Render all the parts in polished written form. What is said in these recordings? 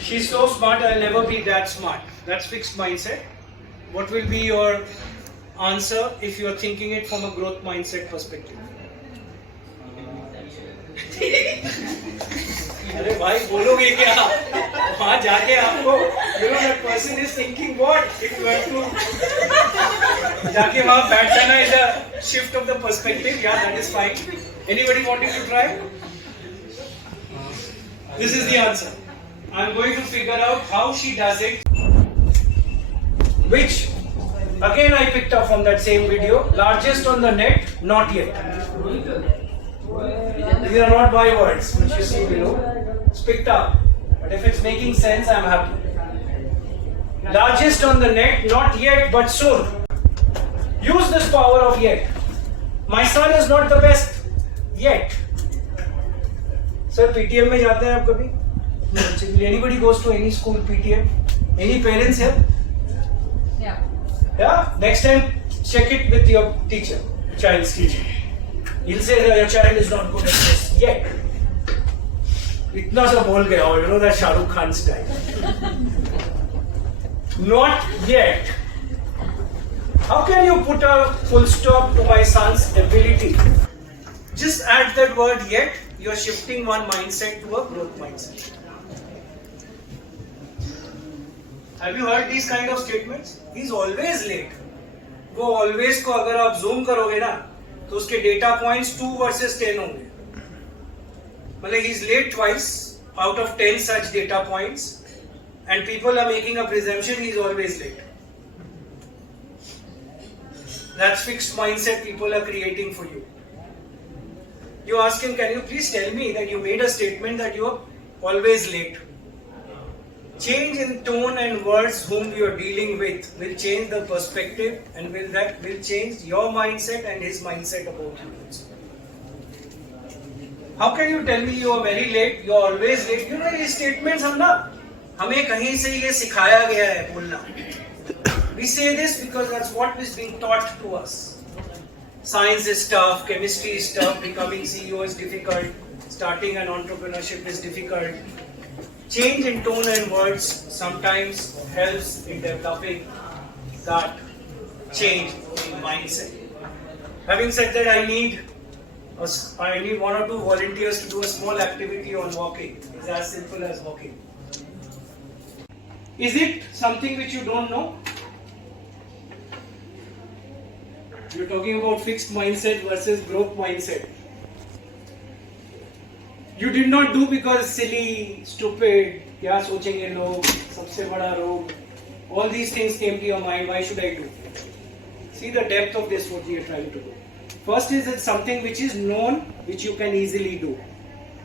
She's so smart, I'll never be that smart. That's fixed mindset. What will be your answer if you're thinking it from a growth mindset perspective? अरे भाई बोलोगे क्या? वहाँ जाके आपको that person is thinking what? If you have to जाके वहाँ बैठ जाना is a shift of the perspective. Yeah, that is fine. Anybody wanting to try? This is the answer. I'm going to figure out how she does it. Which, again I picked up from that same video, largest on the net, not yet. These are not my words, which you see below. It's picked up. But if it's making sense, I'm happy. Largest on the net, not yet, but soon. Use this power of yet. My son is not the best yet. Sir, PTM में जाते हैं आप कभी? Anybody goes to any school PTM? Any parents here? Yeah. Yeah? Next time, check it with your teacher, child's teacher. He'll say that your child is not good at this yet. Itna sa bol gaya ho, you know that Shah Rukh Khan style. Not yet. How can you put a full stop to my son's ability? Just add that word yet, you're shifting one mindset to a growth mindset. Have you heard these kind of statements? He's always late. वो always को अगर आप zoom करोगे ना, तो उसके data points 2 versus 10 होंगे. मतलब he's late twice out of 10 such data points, and people are making a presumption he's always late. That's fixed mindset people are creating for you. You ask him, can you please tell me that you made a statement that you are always late? Change in tone and words whom you are dealing with will change the perspective, and will change your mindset and his mindset about you. How can you tell me you are very late, you are always late? You know these statements हमें कहीं से ये सिखाया गया है बोलना. We say this because that's what is being taught to us. Science is tough, chemistry is tough, becoming CEO is difficult, starting an entrepreneurship is difficult. Change in tone and words sometimes helps in developing that change in mindset. Having said that, I need 1 or 2 volunteers to do a small activity on walking. It's as simple as walking. Is it something which you don't know? You're talking about fixed mindset versus growth mindset. You did not do because silly, stupid, क्या सोचेंगे लोग, सबसे बड़ा रोग. All these things came to your mind. Why should I do? See the depth of this, what we are trying to do. First is it something which is known, which you can easily do,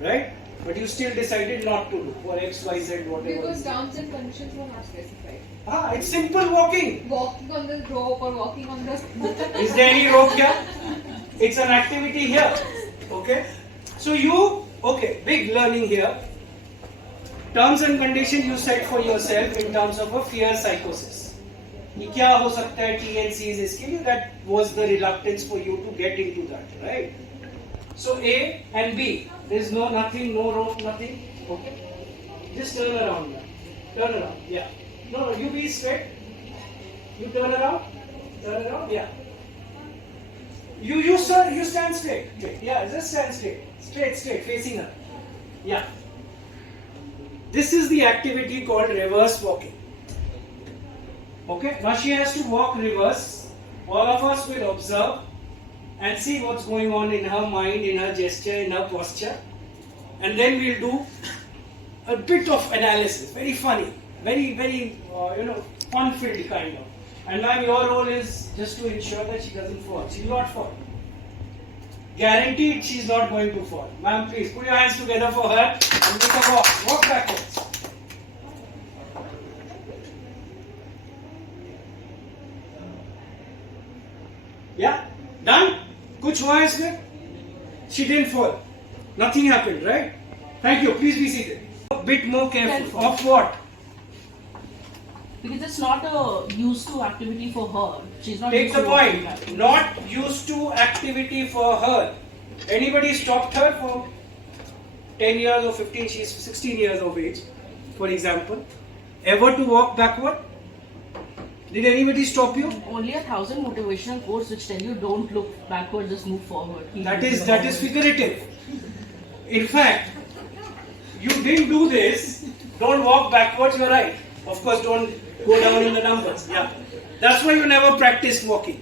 right? But you still decided not to do for X, Y, Z, whatever. Because terms and conditions were not specified. It's simple walking. Walking on the rope or walking on the... Is there any rope here? It's an activity here. Okay? So big learning here. Terms and conditions you set for yourself in terms of a fear psychosis. कि क्या हो सकता है TNCs इसके लिए, that was the reluctance for you to get into that, right? So A and B, there is no rope, nothing. Okay? Just turn around now. Turn around, yeah. No, you be straight. You turn around, yeah. You stand straight. Yeah, just stand straight, facing her. Yeah. This is the activity called reverse walking. Okay, now she has to walk reverse. All of us will observe and see what's going on in her mind, in her gesture, in her posture. And then we'll do a bit of analysis. Very funny, very fun-filled kind of. And ma'am, your role is just to ensure that she doesn't fall. She will not fall. Guaranteed she's not going to fall. Ma'am, please put your hands together for her and make a walk. Walk backwards. Yeah? Done? Kuch hua isme? She didn't fall. Nothing happened, right? Thank you. Please be seated. A bit more careful. Of what? Because it's not a used to activity for her. She's not Take used the to point. that. Not used to activity for her. Anybody stopped her for 10 years or 15? She's 16 years of age. for example, ever to walk backward? Did anybody stop you? Only 1,000 motivational quotes which tell you don't look backward, just move forward. Keep That moving is forward. figurative. In fact, you didn't do this. Don't walk backwards. You're right. Of course, don't go down in the numbers. Yeah, that's why you never practiced walking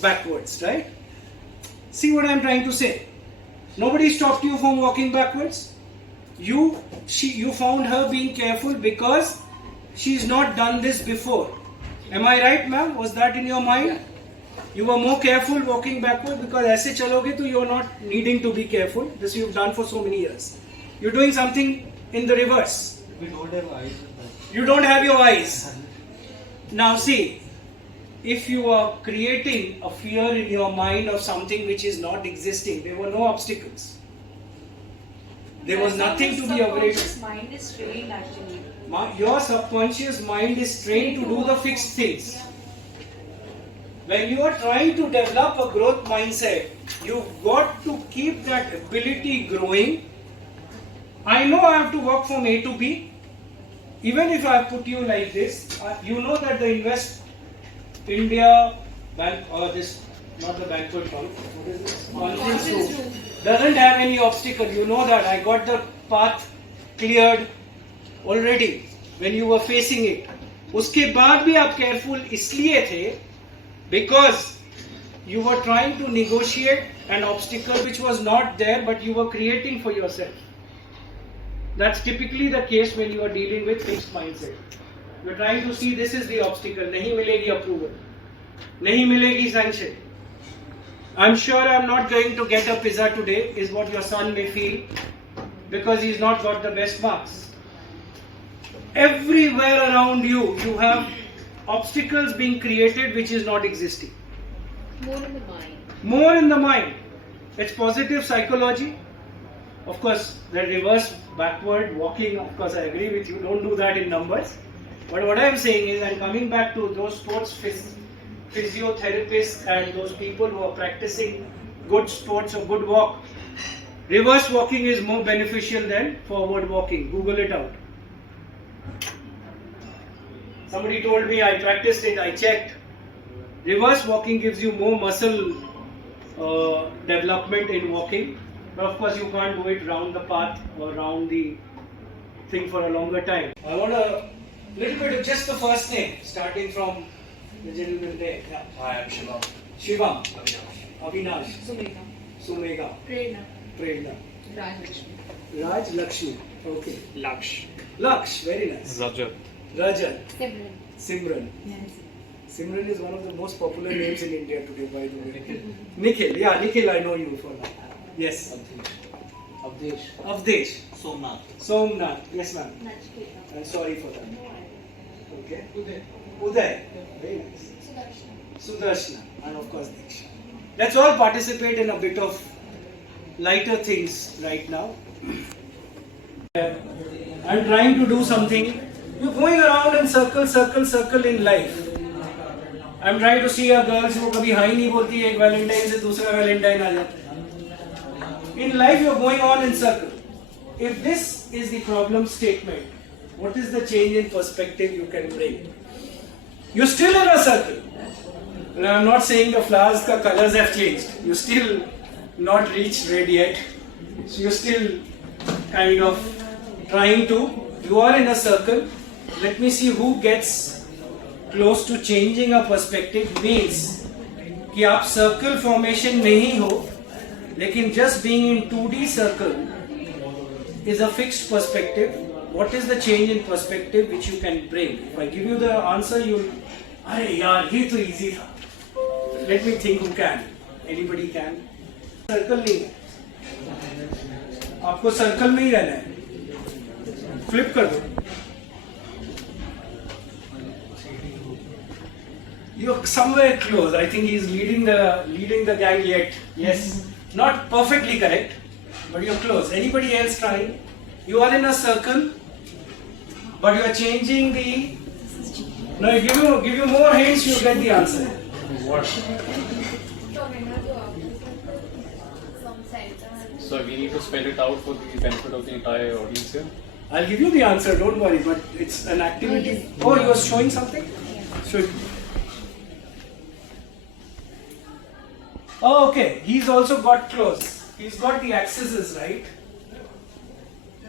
backwards, right? See what I'm trying to say? Nobody stopped you from walking backwards. You found her being careful because she's not done this before. Am I right, ma'am? Was that in your mind? You were more careful walking backward because aise chaloge to you're not needing to be careful. This you've done for so many years. You're doing something in the reverse. We don't have eyes. You don't have your eyes. Now see, if you are creating a fear in your mind of something which is not existing, there were no obstacles. There was nothing to be afraid of. Mind is trained actually. Your subconscious mind is trained to do the fixed things. When you are trying to develop a growth mindset, you've got to keep that ability growing. I know I have to walk from A to B. Even if I put you like this, you know that the Invest India bank or this, not the banquet hall, what is this? Conference room doesn't have any obstacle. You know that I got the path cleared already when you were facing it. उसके बाद भी आप careful इसलिए थे because you were trying to negotiate an obstacle which was not there but you were creating for yourself. That's typically the case when you are dealing with fixed mindset. You are trying to see this is the obstacle. नहीं मिलेगी approval, नहीं मिलेगी sanction. I'm sure I'm not going to get a pizza today is what your son may feel because he's not got the best marks. Everywhere around you, you have obstacles being created which is not existing. More in the mind. More in the mind. It's positive psychology. Of course, the reverse backward walking, of course I agree with you, don't do that in numbers. But what I am saying is, I'm coming back to those sports physiotherapists and those people who are practicing good sports or good walk. Reverse walking is more beneficial than forward walking. Google it out. Somebody told me, I practiced it, I checked. Reverse walking gives you more muscle development in walking. But of course you can't do it round the path or round the thing for a longer time. I want a little bit of just the first name, starting from the gentleman there. Yeah. I am Shivam. Shivam, Avinash, Sumeka. Sumega, Prerna. Prerna, Raj Lakshmi. Raj Lakshmi. Okay. Laksh. Laksh, very nice. Rajat. Rajat, Simran. Simran. Nancy. Simran is one of the most popular names in India today, by the way. Nikhil, yeah, Nikhil, I know you for that. Yes. Avdesh. Avdesh. Somnath. Somnath. Yes, ma'am. Nachiketa. I'm sorry for that. Okay. Uday. Very nice. Sudarshana. And of course, Diksha. Let's all participate in a bit of lighter things right now. I'm trying to do something. You're going around in circle in life. I'm trying to see a girl who कभी high नहीं बोलती एक Valentine से दूसरा Valentine आ जाता है. In life you're going on in circle. If this is the problem statement, what is the change in perspective you can bring? You're still in a circle. And I'm not saying the flowers ka colors have changed. You're still not reached red yet. So you're still kind of trying to. You are in a circle. Let me see who gets close to changing a perspective. Means कि आप circle formation में ही हो, लेकिन just being in 2D circle is a fixed perspective. What is the change in perspective which you can bring? If I give you the answer, you'll, अरे यार ये तो easy था. Let me think who can. Anybody can? Circle नहीं है. आपको circle में ही रहना है. Flip कर दो. You're somewhere close. I think he's leading the gang yet. Yes. Not perfectly correct, but you're close. Anybody else trying? You are in a circle, but you are changing the. No, I give you more hints, you get the answer. What? Some center. So we need to spell it out for the benefit of the entire audience here. I'll give you the answer, don't worry, but it's an activity. Oh, you are showing something? Show it. Oh, okay. He's also got close. He's got the axes, right?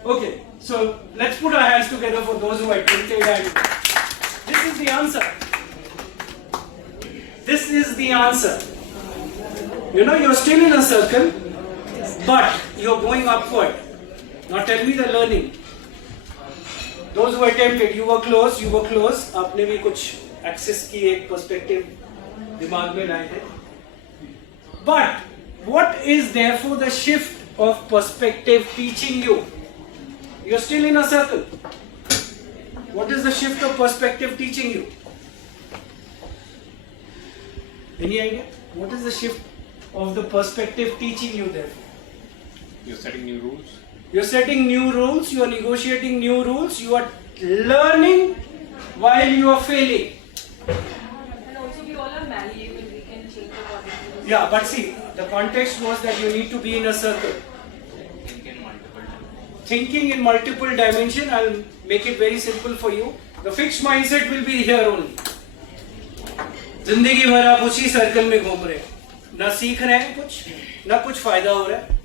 Okay, so let's put our hands together for those who attempted, and this is the answer. This is the answer. You know, you're still in a circle, but you're going upward. Now tell me the learning. Those who attempted, you were close. आपने भी कुछ access की एक perspective दिमाग में लाए थे. But what is therefore the shift of perspective teaching you? You're still in a circle. What is the shift of perspective teaching you? Any idea? What is the shift of the perspective teaching you therefore? You're setting new rules. You're setting new rules, you are negotiating new rules, you are learning while you are failing. And also we all are malleable, we can change according to the Yeah, but see, the context was that you need to be in a circle. Thinking in multiple dimension, I'll make it very simple for you. The fixed mindset will be here only. जिंदगी भर आप उसी circle में घूम रहे हैं, ना सीख रहे हैं कुछ, ना कुछ फायदा हो रहा है.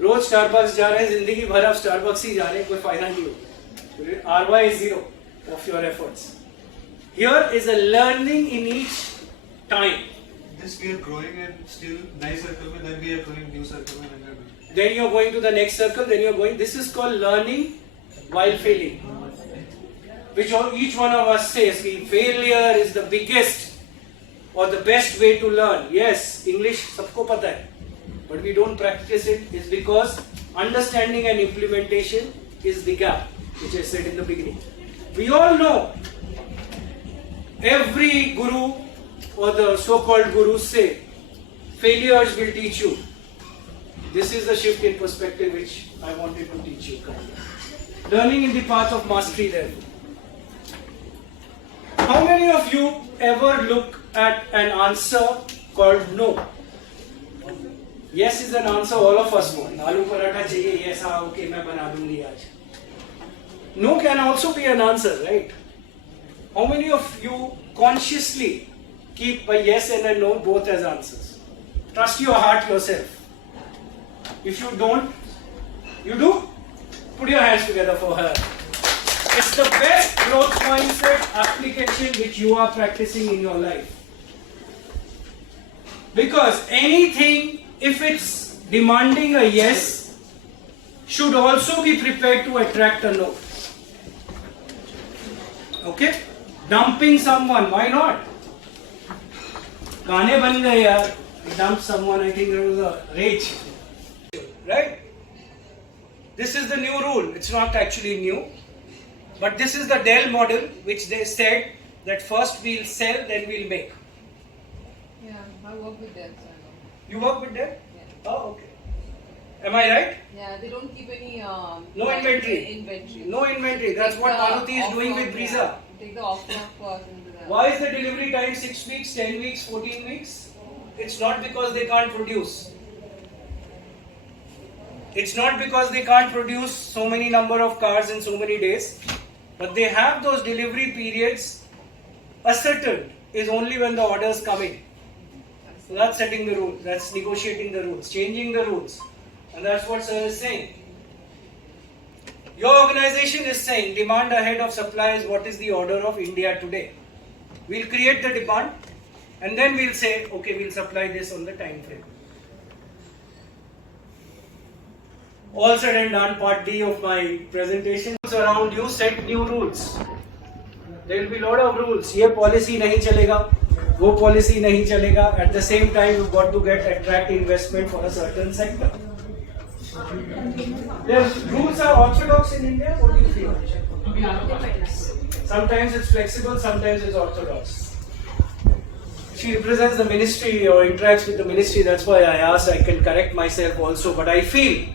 रोज स्टारबक्स जा रहे हैं, जिंदगी भर आप स्टारबक्स ही जा रहे हैं, कोई फायदा नहीं हो. RY is zero of your efforts. Here is a learning in each time. This we are growing and still nice circle में, then we are growing new circle में, then we are growing. Then you are going to the next circle, then you are going. This is called learning while failing. Which each one of us says, failure is the biggest or the best way to learn. Yes, English सबको पता है, but we don't practice it. Is because understanding and implementation is the gap, which I said in the beginning. We all know. Every guru or the so-called gurus say, failures will teach you. This is the shift in perspective which I wanted to teach you. Learning in the path of mastery therefore. How many of you ever look at an answer called no? Yes is an answer all of us want. Aloo paratha chahiye, yes, okay, मैं बना दूंगी आज. No can also be an answer, right? How many of you consciously keep a yes and a no both as answers? Trust your heart yourself. If you don't, you do? Put your hands together for her. It's the best growth mindset application which you are practicing in your life. Because anything, if it's demanding a yes, should also be prepared to attract a no. Okay? Dumping someone, why not? गाने बन गए यार. Dump someone, I think there was a rage. Right? This is the new rule. It's not actually new. But this is the Dell model, which they said that first we'll sell, then we'll make. Yeah, I work with them, so I know. You work with Dell? Yeah. Oh, okay. Am I right? Yeah, they don't keep any No inventory. No inventory. That's what Maruti is doing with Brisa. Yeah. Take the offer of into the Why is the delivery time 6 weeks, 10 weeks, 14 weeks? It's not because they can't produce. It's not because they can't produce so many number of cars in so many days, but they have those delivery periods ascertained is only when the orders come in. So that's setting the rules, that's negotiating the rules, changing the rules. And that's what sir is saying. Your organization is saying demand ahead of supply is what is the order of India today. We'll create the demand and then we'll say, okay, we'll supply this on the time frame. All said and done, part D of my presentation. Around you set new rules. There will be lot of rules. ये policy नहीं चलेगा, वो policy नहीं चलेगा. At the same time, you've got to attract investment for a certain sector. The rules are orthodox in India. What do you feel? Sometimes it's flexible, sometimes it's orthodox. She represents the ministry or interacts with the ministry. That's why I asked. I can correct myself also, but I feel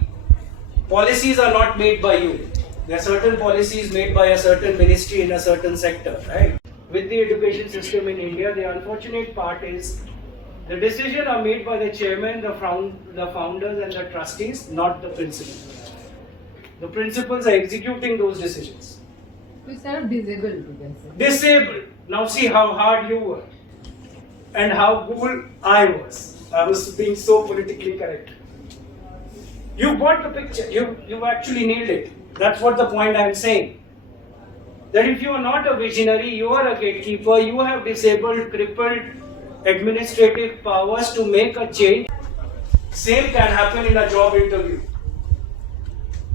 policies are not made by you. There are certain policies made by a certain ministry in a certain sector, right? With the education system in India, the unfortunate part is the decisions are made by the chairman, the founders and the trustees, not the principal. The principals are executing those decisions. So it's kind of disabled, you can say. Disabled. Now see how hard you were and how cool I was. I was being so politically correct. You got the picture. You actually nailed it. That's what the point I am saying. That if you are not a visionary, you are a gatekeeper, you have disabled, crippled administrative powers to make a change. Same can happen in a job interview.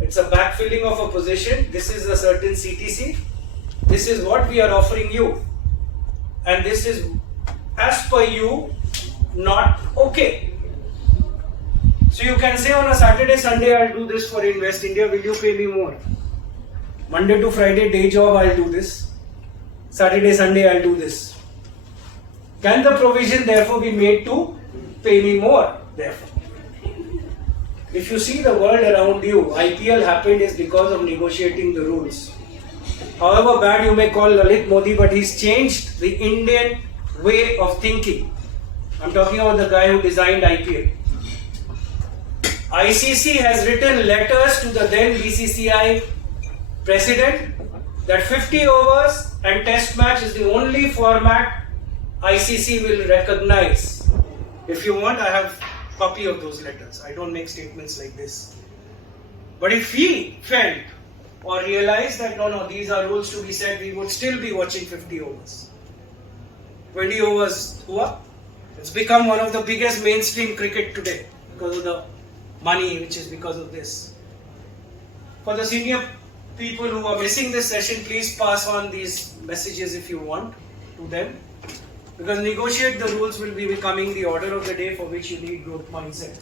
It's a backfilling of a position. This is a certain CTC. This is what we are offering you. And this is, as per you, not okay. So you can say on a Saturday, Sunday, I'll do this for Invest India. Will you pay me more? Monday to Friday, day job, I'll do this. Saturday, Sunday, I'll do this. Can the provision therefore be made to pay me more, therefore? If you see the world around you, IPL happened is because of negotiating the rules. However bad you may call Lalit Modi, but he's changed the Indian way of thinking. I'm talking about the guy who designed IPL. ICC has written letters to the then BCCI president that 50 overs and test match is the only format ICC will recognize. If you want, I have a copy of those letters. I don't make statements like this. But if he felt or realized that no, these are rules to be set, we would still be watching 50 overs. 20 overs, hua? It's become one of the biggest mainstream cricket today because of the money which is because of this. For the senior people who are missing this session, please pass on these messages if you want to them. Because negotiate the rules will be becoming the order of the day for which you need growth mindset.